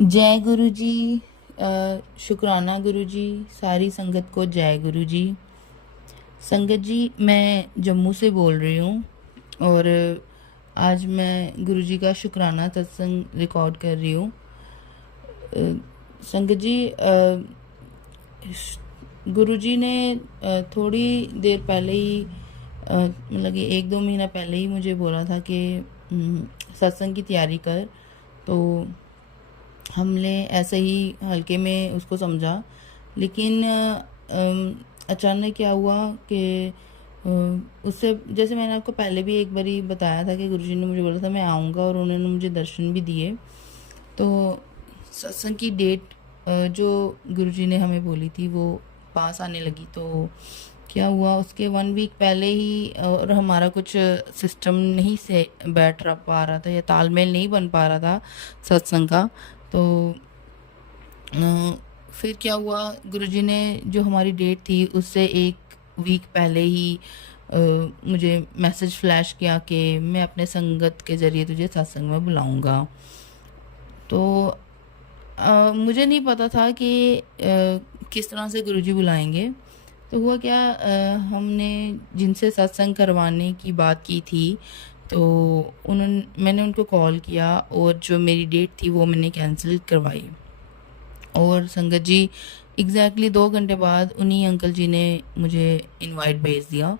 जय गुरु जी। शुक्राना गुरु जी। सारी संगत को जय गुरु जी। संगत जी, मैं जम्मू से बोल रही हूँ और आज मैं गुरु जी का शुक्राना सत्संग रिकॉर्ड कर रही हूँ। संगत जी, गुरु जी ने थोड़ी देर पहले ही मतलब कि 1-2 महीना पहले ही मुझे बोला था कि सत्संग की तैयारी कर। तो हमने ऐसे ही हल्के में उसको समझा, लेकिन अचानक क्या हुआ कि उससे जैसे मैंने आपको पहले भी एक बारी बताया था कि गुरुजी ने मुझे बोला था मैं आऊँगा और उन्होंने मुझे दर्शन भी दिए। तो सत्संग की डेट जो गुरुजी ने हमें बोली थी वो पास आने लगी। तो क्या हुआ, उसके 1 वीक पहले ही और हमारा कुछ सिस्टम नहीं से बैठ रहा पा रहा था या तालमेल नहीं बन पा रहा था सत्संग का। तो फिर क्या हुआ, गुरुजी ने जो हमारी डेट थी उससे 1 वीक पहले ही मुझे मैसेज फ्लैश किया कि मैं अपने संगत के ज़रिए तुझे सत्संग में बुलाऊंगा। तो मुझे नहीं पता था कि किस तरह से गुरुजी बुलाएंगे। तो हुआ क्या, हमने जिनसे सत्संग करवाने की बात की थी तो मैंने उनको कॉल किया और जो मेरी डेट थी वो मैंने कैंसिल करवाई। और संगत जी, एग्जैक्टली 2 घंटे बाद उन्हीं अंकल जी ने मुझे इनवाइट भेज दिया,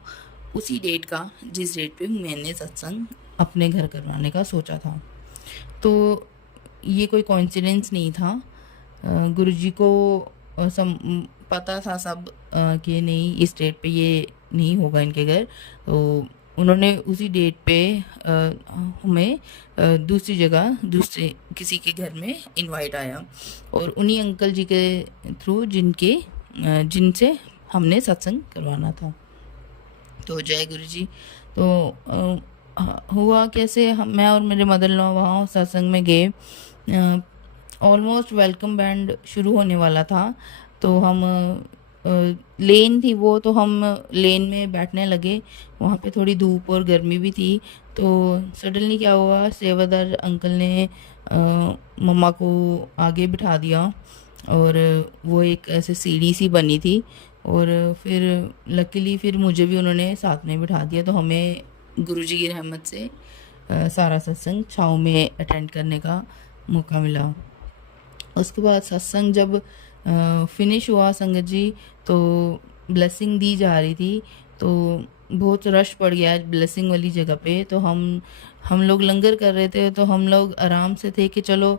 उसी डेट का जिस डेट पे मैंने सत्संग अपने घर करवाने का सोचा था। तो ये कोई कोइंसिडेंस नहीं था। गुरुजी को पता था सब कि नहीं इस डेट पे ये नहीं होगा इनके घर। तो उन्होंने उसी डेट पे हमें दूसरी जगह दूसरे किसी के घर में इनवाइट आया और उन्हीं अंकल जी के थ्रू जिनसे हमने सत्संग करवाना था। तो जय गुरु जी। तो हुआ कैसे, मैं और मेरे मदर इन लॉ वहाँ सत्संग में गए। ऑलमोस्ट वेलकम बैंड शुरू होने वाला था तो हम लेन थी वो, तो हम लेन में बैठने लगे। वहाँ पे थोड़ी धूप और गर्मी भी थी। तो सडनली क्या हुआ, सेवादार अंकल ने मम्मा को आगे बिठा दिया और वो एक ऐसे सीढ़ी सी बनी थी और फिर लकीली फिर मुझे भी उन्होंने साथ में बिठा दिया। तो हमें गुरुजी की रहमत से सारा सत्संग छाँव में अटेंड करने का मौका मिला। उसके बाद सत्संग जब फिनिश हुआ संगत जी, तो ब्लेसिंग दी जा रही थी। तो बहुत रश पड़ गया ब्लेसिंग वाली जगह पे। तो हम लोग लंगर कर रहे थे तो हम लोग आराम से थे कि चलो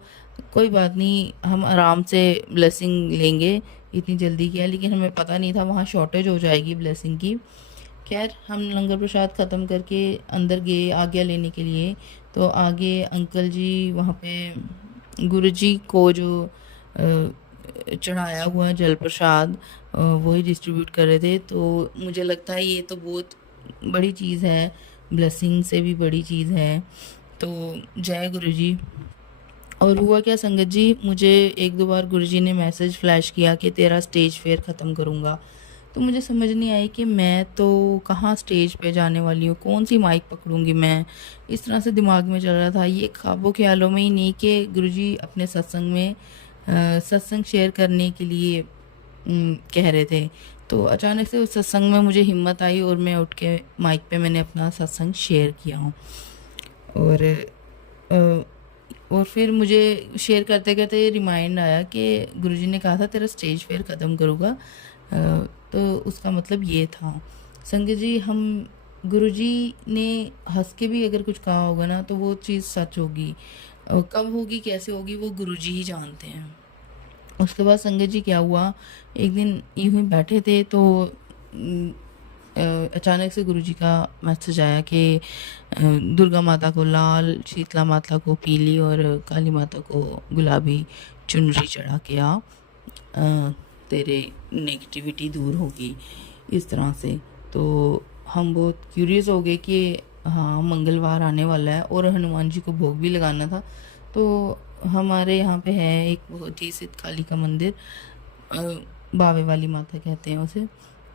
कोई बात नहीं, हम आराम से ब्लेसिंग लेंगे, इतनी जल्दी क्या। लेकिन हमें पता नहीं था वहाँ शॉर्टेज हो जाएगी ब्लेसिंग की। खैर, हम लंगर प्रसाद ख़त्म करके अंदर गए आज्ञा लेने के लिए। तो आगे अंकल जी वहाँ पे गुरुजी को जो चढ़ाया हुआ जल प्रसाद वही डिस्ट्रीब्यूट कर रहे थे। तो मुझे लगता है ये तो बहुत बड़ी चीज़ है, ब्लेसिंग से भी बड़ी चीज़ है। तो जय गुरुजी। और हुआ क्या संगत जी, मुझे 1-2 बार गुरुजी ने मैसेज फ्लैश किया कि तेरा स्टेज फेयर ख़त्म करूँगा। तो मुझे समझ नहीं आई कि मैं तो कहाँ स्टेज पे जाने वाली हूँ, कौन सी माइक पकड़ूंगी मैं। इस तरह से दिमाग में चल रहा था, ये ख्वाबों ख्यालों में ही नहीं कि गुरुजी अपने सत्संग में सत्संग शेयर करने के लिए कह रहे थे। तो अचानक से उस सत्संग में मुझे हिम्मत आई और मैं उठ के माइक पे मैंने अपना सत्संग शेयर किया हूँ। और अ, और फिर मुझे शेयर करते करते रिमाइंड आया कि गुरुजी ने कहा था तेरा स्टेज फेयर ख़त्म करूँगा। तो उसका मतलब ये था संगत जी, हम गुरुजी ने हंस के भी अगर कुछ कहा होगा ना तो वो चीज़ सच होगी। कब होगी कैसे होगी वो गुरुजी ही जानते हैं। उसके बाद संगत जी क्या हुआ, एक दिन यूं ही बैठे थे तो अचानक से गुरुजी का मैसेज आया कि दुर्गा माता को लाल, शीतला माता को पीली और काली माता को गुलाबी चुनरी चढ़ा के आ, तेरे नेगेटिविटी दूर होगी, इस तरह से। तो हम बहुत क्यूरियस हो गए कि हाँ मंगलवार आने वाला है और हनुमान जी को भोग भी लगाना था। तो हमारे यहाँ पे है एक बहुत ही सिद्ध काली का मंदिर, बावे वाली माता कहते हैं उसे।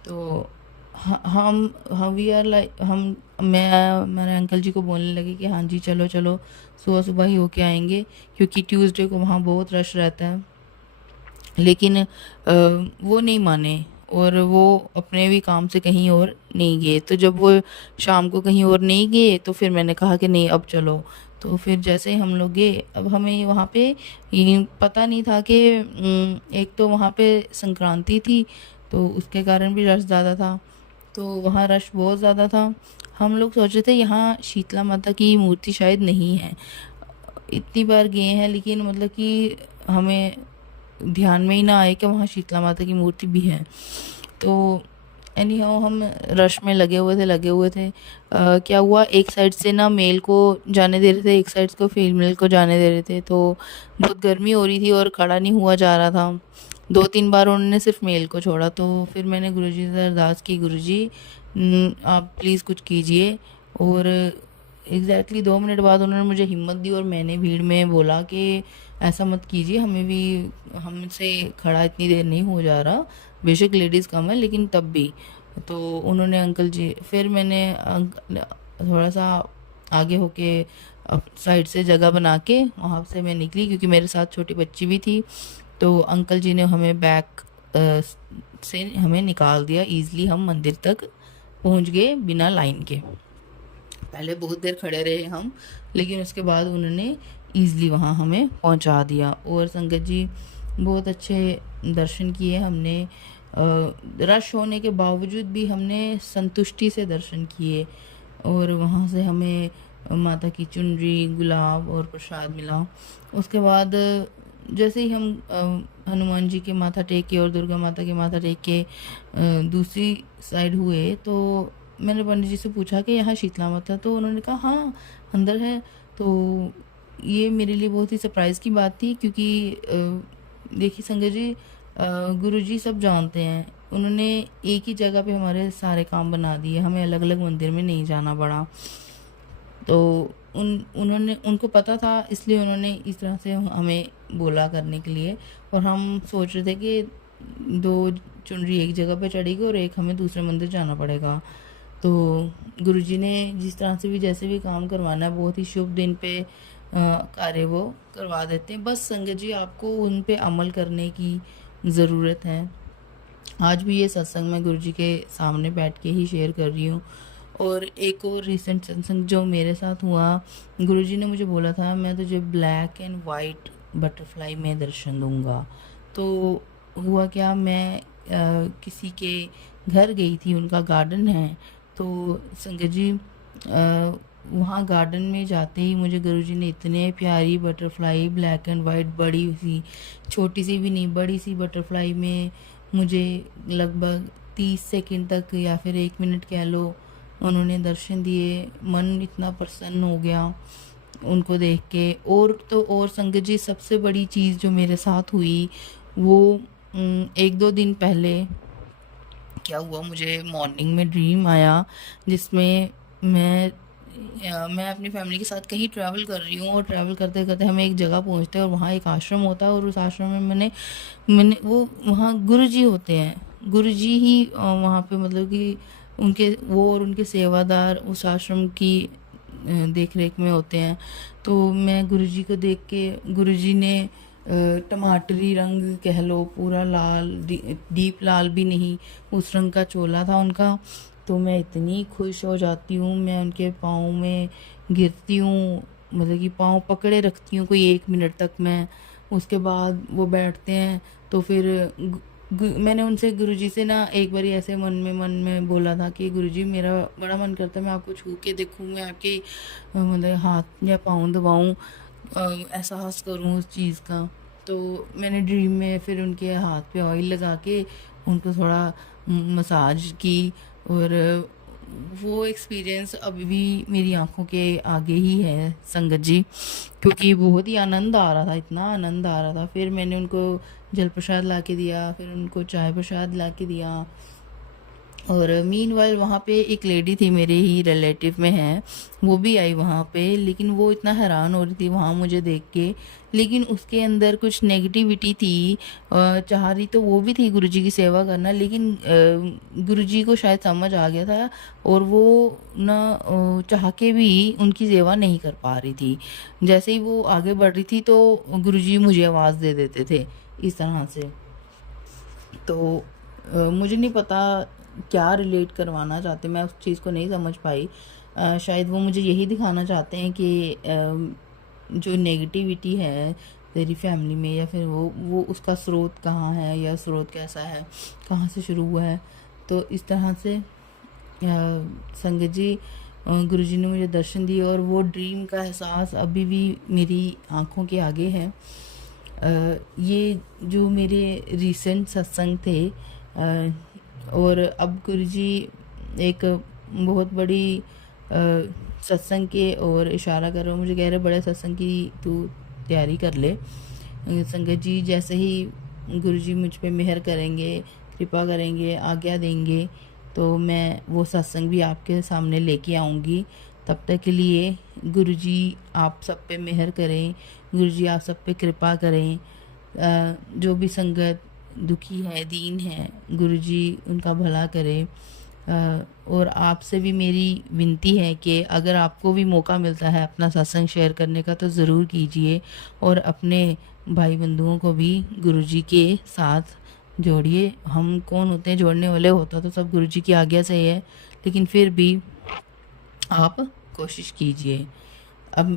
तो हम वी आर लाइक हम मैं मेरे अंकल जी को बोलने लगे कि हाँ जी चलो चलो, सुबह सुबह ही होके आएंगे, क्योंकि ट्यूसडे को वहाँ बहुत रश रहता है। लेकिन वो नहीं माने और वो अपने भी काम से कहीं और नहीं गए। तो जब वो शाम को कहीं और नहीं गए तो फिर मैंने कहा कि नहीं अब चलो। तो फिर जैसे ही हम लोग गए, अब हमें वहाँ पे ये पता नहीं था कि एक तो वहाँ पे संक्रांति थी, तो उसके कारण भी रश ज़्यादा था। तो वहाँ रश बहुत ज़्यादा था। हम लोग सोच रहे थे यहाँ शीतला माता की मूर्ति शायद नहीं है। इतनी बार गए हैं लेकिन मतलब कि हमें ध्यान में ही ना आए कि वहाँ शीतला माता की मूर्ति भी है। तो एनी हाउ हम रश में लगे हुए थे। क्या हुआ, एक साइड से ना मेल को जाने दे रहे थे, एक साइड को फीमेल को जाने दे रहे थे। तो बहुत गर्मी हो रही थी और खड़ा नहीं हुआ जा रहा था। दो तीन बार उन्होंने सिर्फ मेल को छोड़ा। तो फिर मैंने गुरुजी से अरदास की, गुरुजी आप प्लीज़ कुछ कीजिए। और एग्जैक्टली 2 मिनट बाद उन्होंने मुझे हिम्मत दी और मैंने भीड़ में बोला कि ऐसा मत कीजिए, हमें भी हमसे खड़ा इतनी देर नहीं हो जा रहा। बेशक लेडीज़ कम है लेकिन तब भी। तो उन्होंने अंकल जी, फिर मैंने थोड़ा सा आगे होके साइड से जगह बना के वहाँ से मैं निकली, क्योंकि मेरे साथ छोटी बच्ची भी थी। तो अंकल जी ने हमें बैक से हमें निकाल दिया। ईज़िली हम मंदिर तक पहुँच गए बिना लाइन के। पहले बहुत देर खड़े रहे हम, लेकिन उसके बाद उन्होंने ईज़िली वहाँ हमें पहुँचा दिया। और संगत जी बहुत अच्छे दर्शन किए हमने। रश होने के बावजूद भी हमने संतुष्टि से दर्शन किए। और वहाँ से हमें माता की चुनरी, गुलाब और प्रसाद मिला। उसके बाद जैसे ही हम हनुमान जी के माथा टेक के और दुर्गा माता के माथा टेक के दूसरी साइड हुए, तो मैंने पंडित जी से पूछा कि यहाँ शीतला माता, तो उन्होंने कहा हाँ अंदर है। तो ये मेरे लिए बहुत ही सरप्राइज़ की बात थी, क्योंकि देखिए संगत जी, गुरु जी सब जानते हैं। उन्होंने एक ही जगह पे हमारे सारे काम बना दिए, हमें अलग अलग मंदिर में नहीं जाना पड़ा। तो उन्होंने उनको पता था, इसलिए उन्होंने इस तरह से हमें बोला करने के लिए। और हम सोच रहे थे कि दो चुनरी एक जगह पे चढ़ेगी और एक हमें दूसरे मंदिर जाना पड़ेगा। तो गुरुजी ने जिस तरह से भी जैसे भी काम करवाना है, बहुत ही शुभ दिन पे कार्य वो करवा देते हैं। बस संगत जी आपको उन पे अमल करने की ज़रूरत है। आज भी ये सत्संग मैं गुरुजी के सामने बैठ के ही शेयर कर रही हूँ। और एक और रिसेंट सत्संग जो मेरे साथ हुआ, गुरुजी ने मुझे बोला था मैं तुझे ब्लैक एंड वाइट बटरफ्लाई में दर्शन दूंगा। तो हुआ क्या, मैं किसी के घर गई थी, उनका गार्डन है। तो संगत जी वहाँ गार्डन में जाते ही मुझे गुरुजी ने इतने प्यारी बटरफ्लाई ब्लैक एंड वाइट, बड़ी सी, छोटी सी भी नहीं, बड़ी सी बटरफ्लाई में मुझे लगभग 30 सेकंड तक या फिर 1 मिनट कह लो, उन्होंने दर्शन दिए। मन इतना प्रसन्न हो गया उनको देख के। और तो और संगत जी सबसे बड़ी चीज़ जो मेरे साथ हुई वो 1-2 दिन पहले क्या हुआ, मुझे मॉर्निंग में ड्रीम आया जिसमें मैं अपनी फैमिली के साथ कहीं ट्रैवल कर रही हूँ। और ट्रैवल करते करते हम एक जगह पहुँचते हैं और वहाँ एक आश्रम होता है। और उस आश्रम में मैंने मैंने वो वहाँ गुरुजी होते हैं, गुरुजी ही वहाँ पे मतलब कि उनके वो और उनके सेवादार उस आश्रम की देख रेख में होते हैं। तो मैं गुरुजी को देख के, गुरुजी ने टमाटरी रंग कह लो, पूरा लाल, डीप लाल भी नहीं, उस रंग का चोला था उनका। तो मैं इतनी खुश हो जाती हूँ, मैं उनके पाँव में गिरती हूँ, मतलब कि पाँव पकड़े रखती हूँ कोई 1 मिनट तक मैं। उसके बाद वो बैठते हैं। तो फिर मैंने उनसे गुरुजी से ना एक बारी ऐसे मन में बोला था कि गुरुजी मेरा बड़ा मन करता है मैं आपको छू के देखूँ, मैं आपके मतलब हाथ या पाँव दबाऊँ, एहसास करूँ उस चीज़ का। तो मैंने ड्रीम में फिर उनके हाथ पे ऑयल लगा के उनको थोड़ा मसाज की। और वो एक्सपीरियंस अभी भी मेरी आंखों के आगे ही है संगत जी, क्योंकि बहुत ही आनंद आ रहा था, इतना आनंद आ रहा था। फिर मैंने उनको जल प्रसाद ला के दिया, फिर उनको चाय प्रसाद ला के दिया। और मीनवाइल वहाँ पे एक लेडी थी, मेरे ही रिलेटिव में है, वो भी आई वहाँ पे, लेकिन वो इतना हैरान हो रही थी वहाँ मुझे देख के, लेकिन उसके अंदर कुछ नेगेटिविटी थी। चाह रही तो वो भी थी गुरुजी की सेवा करना, लेकिन गुरुजी को शायद समझ आ गया था, और वो ना चाह के भी उनकी सेवा नहीं कर पा रही थी। जैसे ही वो आगे बढ़ रही थी तो गुरुजी मुझे आवाज़ दे देते थे इस तरह से। तो मुझे नहीं पता क्या रिलेट करवाना चाहते, मैं उस चीज़ को नहीं समझ पाई। शायद वो मुझे यही दिखाना चाहते हैं कि जो नेगेटिविटी है तेरी फैमिली में, या फिर वो उसका स्रोत कहाँ है, या स्रोत कैसा है, कहाँ से शुरू हुआ है। तो इस तरह से संगत जी, गुरुजी ने मुझे दर्शन दिए, और वो ड्रीम का एहसास अभी भी मेरी आंखों के आगे है। ये जो मेरे रीसेंट सत्संग थे, और अब गुरुजी एक बहुत बड़ी सत्संग के और इशारा कर रहे हो, मुझे कह रहे बड़े सत्संग की तू तैयारी कर ले। संगत जी, जैसे ही गुरुजी मुझ पे मेहर करेंगे, कृपा करेंगे, आज्ञा देंगे, तो मैं वो सत्संग भी आपके सामने लेके आऊँगी। तब तक के लिए गुरुजी आप सब पे मेहर करें, गुरुजी आप सब पे कृपा करें। जो भी संगत दुखी है, दीन है, गुरुजी उनका भला करे। और आपसे भी मेरी विनती है कि अगर आपको भी मौका मिलता है अपना सत्संग शेयर करने का तो ज़रूर कीजिए, और अपने भाई बंधुओं को भी गुरुजी के साथ जोड़िए। हम कौन होते हैं जोड़ने वाले, होता तो सब गुरुजी की आज्ञा से ही है, लेकिन फिर भी आप कोशिश कीजिए। अब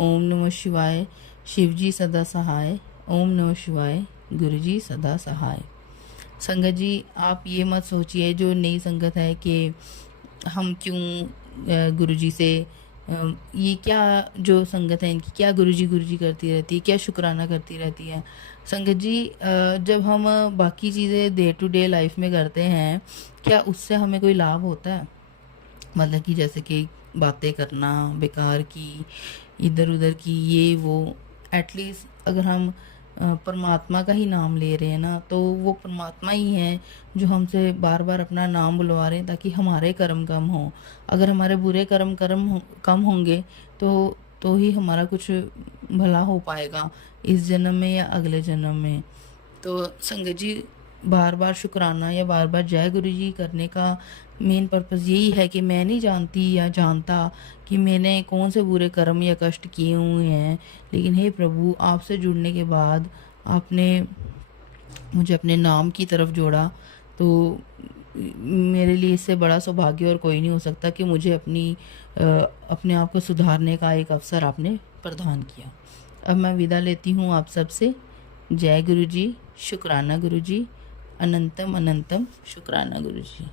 ओम नमः शिवाय, शिवजी सदा सहाय। ओम नमः शिवाय, गुरुजी सदा सहाय। संगत जी, आप ये मत सोचिए जो नई संगत है कि हम क्यों गुरुजी से ये क्या जो संगत है इनकी क्या गुरुजी गुरुजी करती रहती है, क्या शुक्राना करती रहती है। संगत जी, जब हम बाकी चीज़ें डे टू डे लाइफ में करते हैं, क्या उससे हमें कोई लाभ होता है? मतलब कि जैसे कि बातें करना बेकार की, इधर उधर की, ये वो। एटलीस्ट अगर हम परमात्मा का ही नाम ले रहे हैं ना, तो वो परमात्मा ही है जो हमसे बार बार अपना नाम बुलवा रहे हैं ताकि हमारे कर्म कम हो। अगर हमारे बुरे कम होंगे तो ही हमारा कुछ भला हो पाएगा इस जन्म में या अगले जन्म में। तो संगत जी, बार बार शुक्राना या बार बार जय गुरु जी करने का मेन पर्पज़ यही है कि मैं नहीं जानती या जानता कि मैंने कौन से बुरे कर्म या कष्ट किए हुए हैं, लेकिन हे प्रभु, आपसे जुड़ने के बाद आपने मुझे अपने नाम की तरफ जोड़ा, तो मेरे लिए इससे बड़ा सौभाग्य और कोई नहीं हो सकता कि मुझे अपने आप को सुधारने का एक अवसर आपने प्रदान किया। अब मैं विदा लेती हूँ आप सबसे। जय गुरु जी, शुक्राना गुरु जी, अनंतम अनंतम शुक्राना गुरु जी।